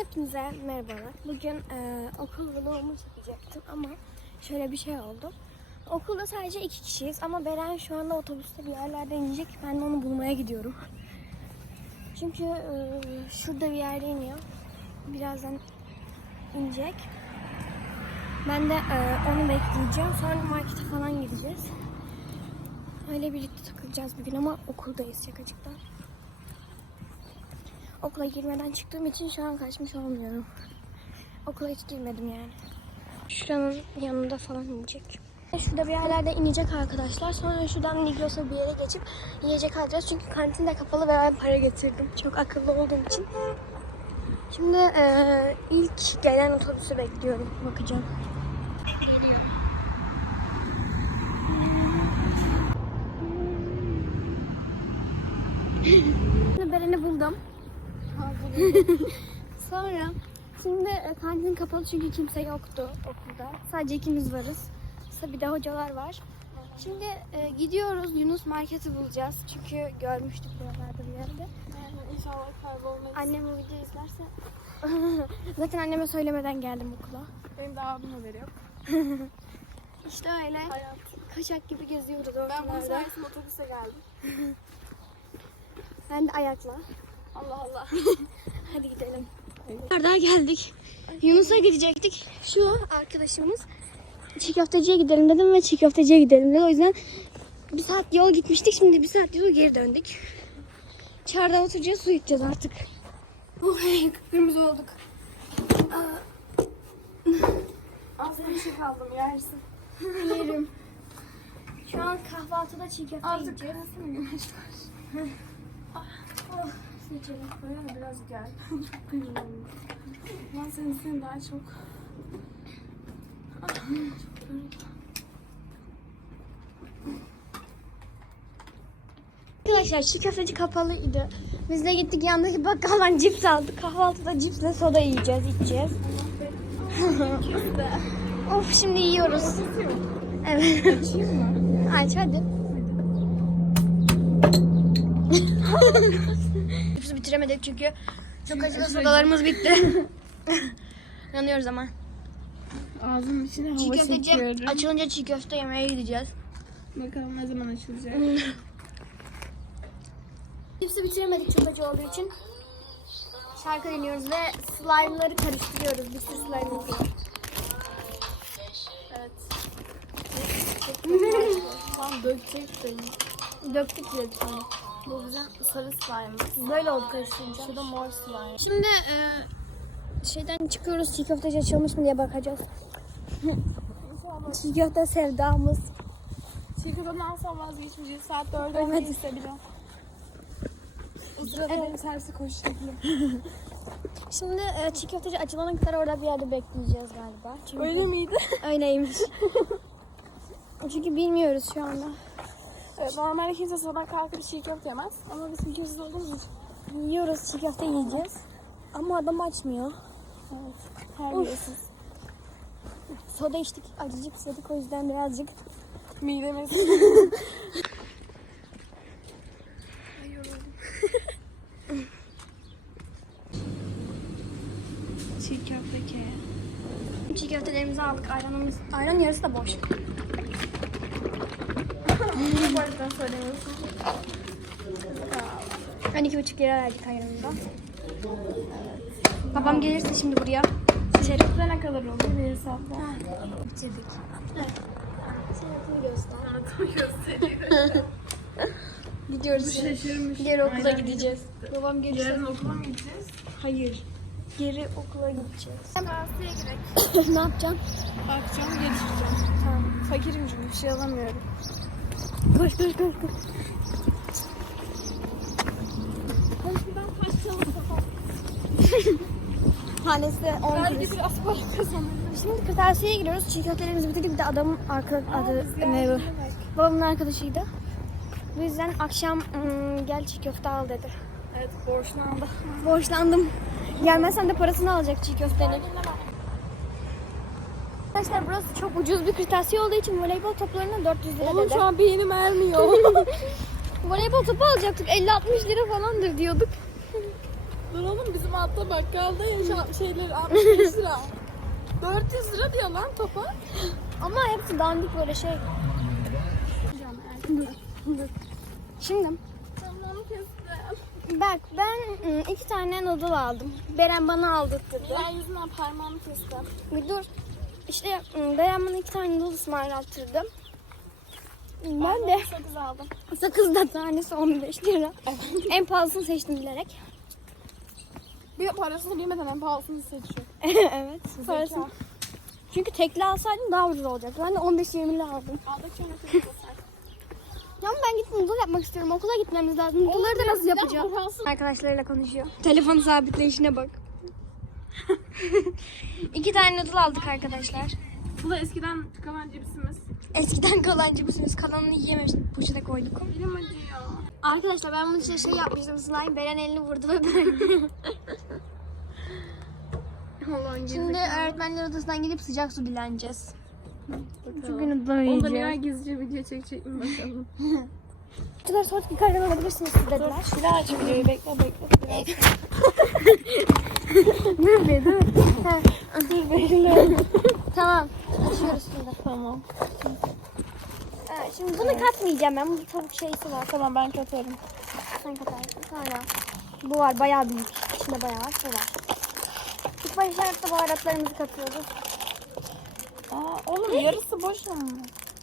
Hepinize merhabalar. Bugün e, okul vlogumu çekecektim ama şöyle bir şey oldu. Okulda sadece iki kişiyiz ama Beren şu anda otobüste bir yerlerde inecek. Ben de onu bulmaya gidiyorum. Çünkü e, şurada bir yerde iniyor. Birazdan inecek. Ben de e, onu bekleyeceğim. Sonra markete falan gideceğiz. Öyle birlikte takılacağız bugün ama okuldayız şakacıktan. Okula girmeden çıktığım için şu an kaçmış olmuyorum. Okula hiç girmedim yani. Şuranın yanında falan inecek. Şurada bir yerlerde inecek arkadaşlar. Sonra şuradan Migros'a bir yere geçip yiyecek alacağız. Çünkü kantin de kapalı ve ben para getirdim. Çok akıllı olduğum için. Şimdi eee, ilk gelen otobüsü bekliyorum. Bakacağım. Geliyor. Beren'i buldum. Sonra şimdi e, kantin kapalı çünkü kimse yoktu okulda. Sadece ikimiz varız. Bir de hocalar var. Şimdi e, gidiyoruz Yunus Market'i bulacağız. Çünkü görmüştük buralarda bir yerde. İnşallah kaybolmayız. Annem bu videoyu izlerse zaten anneme söylemeden geldim okula. Benim de abim haberi yok. İşte öyle. Hayat. Kaçak gibi geziyordu Ben bunun ortalarda. sayesinde otobüse geldim. Ben de ayakla. Allah Allah. Hadi gidelim. Daha geldik. Yunus'a gidecektik. Şu arkadaşımız çiğ köfteciye gidelim dedim ve çiğ köfteciye gidelim dedi. O yüzden bir saat yol gitmiştik. Şimdi bir saat yol geri döndük. Çardağa oturacağız, su içeceğiz artık. Oy, kırmızı olduk. Az bir şey kaldım yersin. Yerim. Şu an kahvaltıda çiğ köfte Artık yiyeceğiz. karasana güneş var. Su içelim. Böyle biraz gel. Çok. Ben seni seni daha çok. Ah, çok yoruldum. Arkadaşlar çiğ köfteci kapalıydı. Biz de gittik yandaki bakkaldan cips aldık. Kahvaltıda cipsle soda yiyeceğiz, içeceğiz. of şimdi yiyoruz. Evet. Aç hadi. Bitiremedik çünkü çok acılı sodalarımız bitti. Yanıyoruz ama. Ağzımın içine Çiğ hava köfteci çekiyorum. açılınca çiğ köfte yemeye gideceğiz. Bakalım ne zaman açılacak. Cipsi bitiremedik çok acı olduğu için. Şarkı dinliyoruz ve slime'ları karıştırıyoruz. Bir sürü slime'ımız var. evet. Tam dökecektim. Döktük bile bir tane. Bu bizim sarı slime. Böyle oldu karıştırınca. Şu da mor slime. Şimdi e, şeyden çıkıyoruz çiğ köfteci açılmış mı diye bakacağız. çiğ köfte sevdamız. Çiğ köfteden asla vazgeçmeyeceğiz. Saat 4'e Evet. O sırada Evet. benim servise koşacağım. Şimdi e, çiğ köfteci açılana kadar orada bir yerde bekleyeceğiz galiba. Çünkü Öyle miydi? Öyleymiş. Çünkü bilmiyoruz şu anda. Evet, normalde kimse sabah kalkıp çiğ köfte yemez. Ama biz ülkesiz olduğumuz için. Yiyoruz çiğ köfte yiyeceğiz. Ama adam açmıyor. Evet. Terbiyesiz. Soda içtik, acı cips yedik o yüzden birazcık Midemiz. çiğ köfte ke. çiğ köftelerimizi aldık. Ayranımız, ayran yarısı da boş. Arada söylemiyorsun? Ben iki buçuk lira verdik ayranında. Babam gelirse şimdi buraya. İçeri. Ne kadar oldu bir hesapla? Bitirdik. Anlatımı gösteriyor. Gidiyoruz. Şaşırmış. Geri okula Aynen. gideceğiz. Babam gelirse. Yarın okula mı gideceğiz? Hayır. Geri okula gideceğiz. Üniversiteye gidelim. ne yapacaksın? Bakacağım, geliştireceğim. Tamam. Fakirim çünkü bir şey alamıyorum. Koş koş koş koş. Tanesi 10 Belki kuruş. biraz para kazanırım. Şimdi kırtasiyeye giriyoruz. Çiğ köftelerimizi bitirdik. Bir de adamın arka, adı bu? Babamın arkadaşıydı. Bu yüzden akşam ım, gel çiğ köfte al dedi. Evet, borçlandı. Borçlandım. Gelmezsen de parasını alacak çiğ köftenin. Arkadaşlar burası çok ucuz bir kırtasiye olduğu için voleybol toplarına 400 lira Oğlum dedi. şu an beynim ermiyor. Voleybol topu alacaktık. 50-60 lira falandır diyorduk. Dur oğlum bizim altta bakkalda yaşa şeyler 65 lira. 400 lira diyor lan topa. Ama hepsi dandik böyle şey. Şimdi Tamam kestim. bak ben ım, iki tane noodle aldım. Beren bana aldırttırdı. Ben yüzümden parmağımı kestim. Bir dur. İşte Beren bana iki tane noodle ısmarlattırdı. Ben de sakız aldım. sakız da tanesi 15 lira. en pahalısını seçtim bilerek. Bir parasını bilmeden en pahalısını seçiyor. evet. Parasını. Çünkü tekli alsaydım daha ucuz olacaktı. Ben de 15-20 lira aldım. Kestim. Ya ama ben gidip noodle yapmak istiyorum. Okula gitmemiz lazım. Noodle'ları da nasıl yapacağım? Arkadaşlarıyla konuşuyor. Telefonu sabitleyişine bak. İki tane noodle aldık arkadaşlar. Bu da eskiden kalan cipsimiz. Eskiden kalan cipsimiz kalanını yiyememiştik. Poşete koyduk. Elim acıyor. Arkadaşlar ben bunun için şey yapmıştım. Slime Beren elini vurdu ve. Allah'ın Şimdi öğretmenler odasından gidip sıcak su bileneceğiz. Çünkü noodle Onda yiyeceğiz. Nilay gizlice video çekecek mi bakalım. Çocuklar sonra yukarıdan alabilirsiniz siz dediler. Silah aç videoyu bekle bekle. Dur be dur. Ha, dur bekle. tamam. Açıyoruz şimdi. Tamam. Ha, şimdi bunu katmayacağım ben. Bu tavuk şeysi var. Tamam ben katarım. Sen katarsın. Sonra bu var bayağı büyük. İçinde bayağı var. Bu var. İlk başlarda baharatlarımızı katıyoruz. Aa, oğlum yarısı boş ama.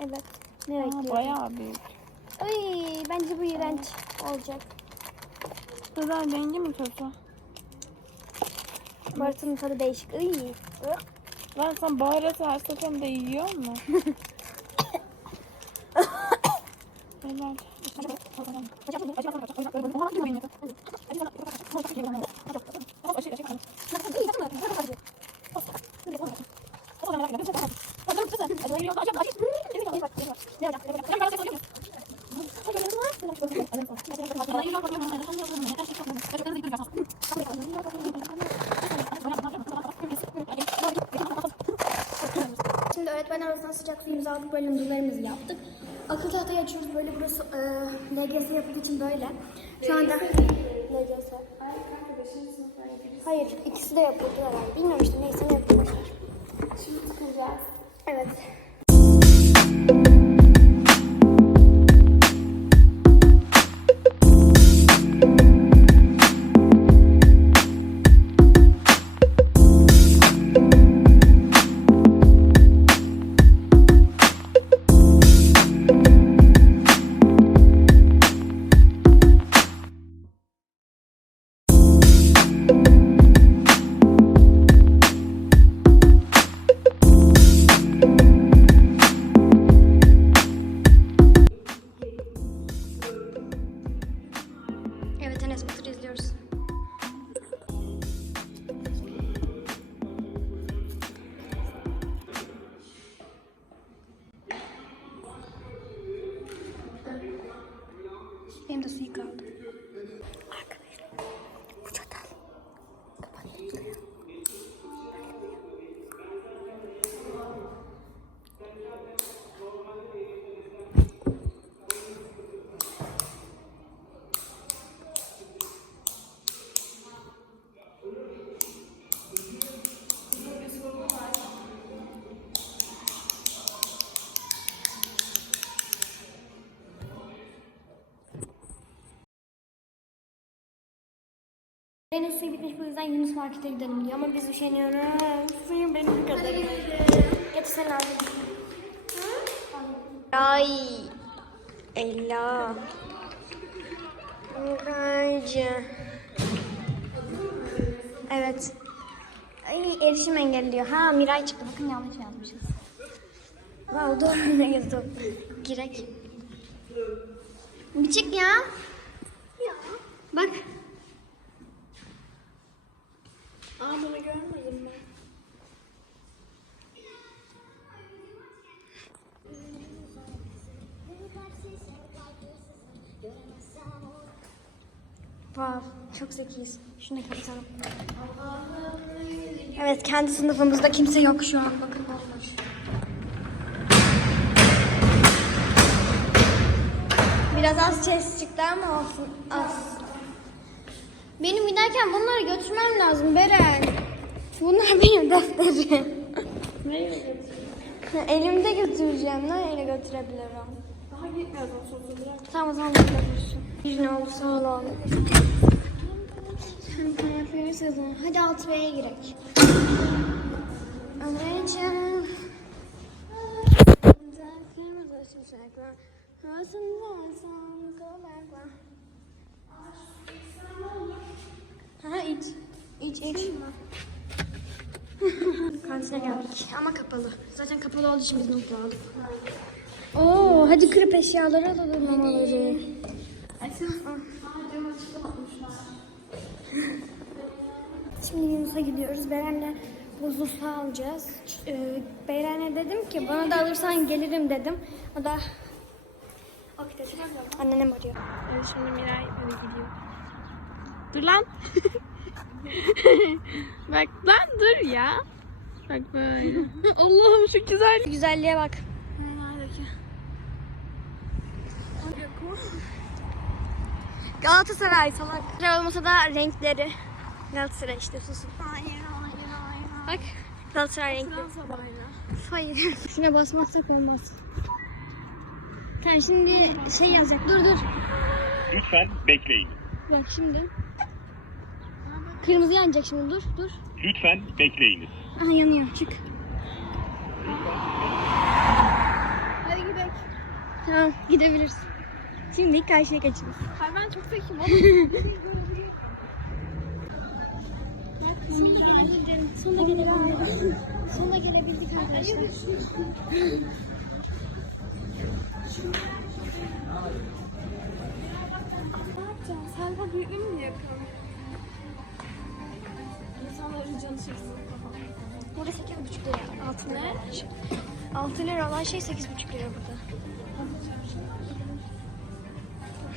Evet. Ne Aa, bayağı büyük. Ay bence bu iğrenç olacak. Neden rengi mi kötü? Baharatın tadı değişik. Iy. Lan sen baharatı her seferinde yiyor mu? Helal. Şimdi öğretmen arasından sıcak suyumuzu aldık böyle noodle'larımızı yaptık. Akıl tahtayı açıyoruz böyle burası e, LGS yapıldığı için böyle. Şu anda LGS. Hayır ikisi de yapıldı herhalde. Bilmiyorum işte neyse ne yapılmışlar. Şimdi tıkacağız. Evet. Evet Benim suyu bitmiş bu yüzden Yunus Market'e gidelim diyor ama biz üşeniyoruz. Suyum benim bu kadar. Getirsene abi. Ay. Ella. Buracı. Evet. Ay erişim engelliyor. Ha Miray çıktı. Bakın yanlış yazmışız. Wow doğru ne yazdım. Girek. Bir çık ya. Bak. Wow, çok zekiyiz. Şunu kapatalım. Evet, kendi sınıfımızda kimse yok şu an. Bakın olmuş. Biraz az ses çıktı ama olsun. Az. Benim giderken bunları götürmem lazım Beren. Bunlar benim defterim. Neyle götürüyorsun? Elimde götüreceğim. Neyle götürebilirim? Gitmiyoruz o. Tamam tamam götürürsün. Bir ne oldu sağ olun. Karanfil sezonu. Hadi alt B'ye girek. Anneciğim. Kırmızı çiçekler. Havasında son kulaklar. Ha iç. İç. Kantine geldik ama kapalı. Zaten kapalı olduğu için biz mutlu aldık. Oo, hadi kırıp eşyaları alalım mamaları. Şimdi Yunus'a gidiyoruz. Beren'le buzlu su alacağız. Ee, Beren'e dedim ki bana da alırsan gelirim dedim. O da. Annenem arıyor. Evet şimdi Miray böyle gidiyor. Dur lan. Bak lan dur ya. Bak böyle. Allah'ım şu güzel. Güzelliğe bak. Galatasaray salak. Ne olmasa da renkleri. Galatasaray işte susun. Hayır hayır hayır. Bak Galatasaray renkleri. Hayır. Şuna basmazsak olmaz. Tamam şimdi şey yazacak. Dur dur. Lütfen bekleyin. Bak şimdi. Kırmızı yanacak şimdi. Dur dur. Lütfen bekleyiniz. Aha yanıyor. Çık. Hadi gidelim. Tamam gidebiliriz. Şimdi karşıya geçeceğiz. Hayır ben çok zekim oğlum. Sonunda gelebildik. Sonunda gelebildik arkadaşlar. Ne yapacağım? Selva büyüklüğü mü yapıyorum? İnsanların canı çeksin. Burada 8,5 lira. Altı ne? 6 lira olan şey 8,5 lira burada.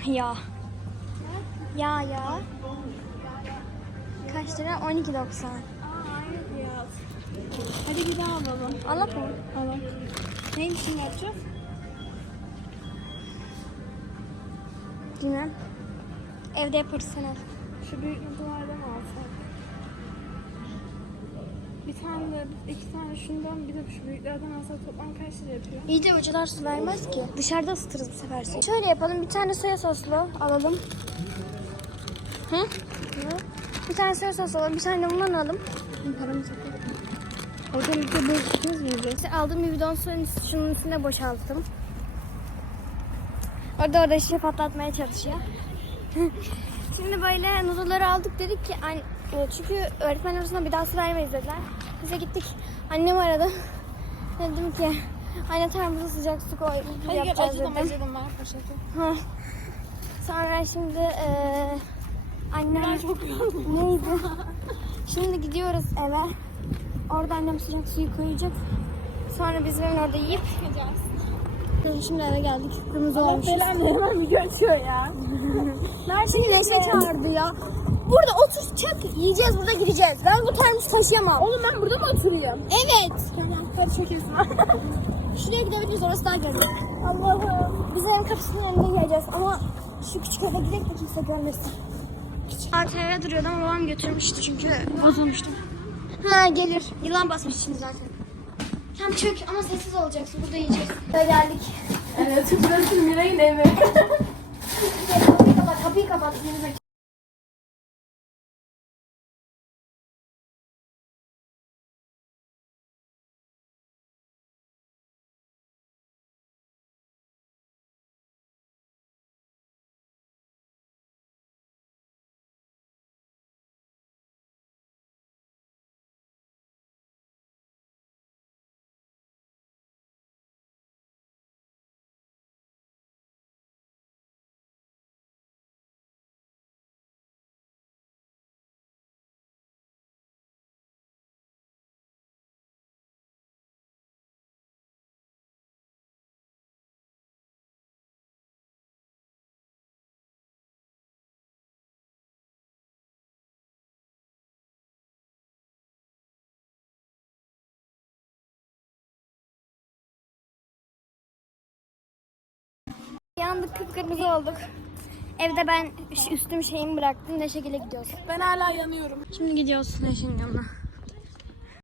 Ya. Ya ya. Kaç lira? 12.90. Aa hayır biraz. Hadi bir daha alalım. Alak mı? Alalım. Neyin için yapacağız? Bilmem. Evde yaparız sen al. Şu büyük mı alsak? Bir tane de, iki tane şundan bir de şu büyüklerden alsak toplam kaç lira yapıyor? İyi de hocalar su vermez ki. Dışarıda ısıtırız bu sefer suyu. Şöyle yapalım. Bir tane soya soslu alalım. Hı? Hı? Bir tane soya soslu alalım. Bir tane de bundan alalım. Paramız yok. Ortalıkta bölüştünüz müydü? İşte aldığım bir bidon suyun şunun üstüne boşalttım. Orada orada şişe patlatmaya çalışıyor. Şimdi böyle noodle'ları aldık dedik ki e, çünkü öğretmen arasında bir daha vermeyiz dediler. Bize gittik. Annem aradı. Dedim ki anne termosa sıcak su koy. Hadi gel acıdım dedim. acıdım ben poşeti. Ha. Sonra şimdi e, annem çok neydi? Şimdi gidiyoruz eve. Orada annem sıcak suyu koyacak. Sonra biz hemen orada yiyip Kızım şimdi eve geldik. Kırmızı olmuş. Belen de hemen video açıyor ya. Şimdi Neşe çağırdı ya. Burada otur çak yiyeceğiz burada gideceğiz. Ben bu termos taşıyamam. Oğlum ben burada mı oturayım? Evet. Hadi çekesin. Şuraya gidebiliriz orası daha güzel. Allah'ım. Biz evin kapısının önünde yiyeceğiz ama şu küçük eve gidelim de kimse görmesin. Arkaya duruyordu ama babam götürmüştü çünkü bozulmuştu. Ha gelir. Yılan basmış şimdi zaten. Tam çök ama sessiz olacaksın. Burada yiyeceğiz. Böyle geldik. Evet burası Miray'ın evi. Kapıyı kapat, kapıyı kapat. Yürü Yandık kıpkırmızı olduk. Evde ben üstüm şeyimi bıraktım. Ne şekilde gidiyorsun? Ben hala yanıyorum. Şimdi gidiyorsun eşin yanına.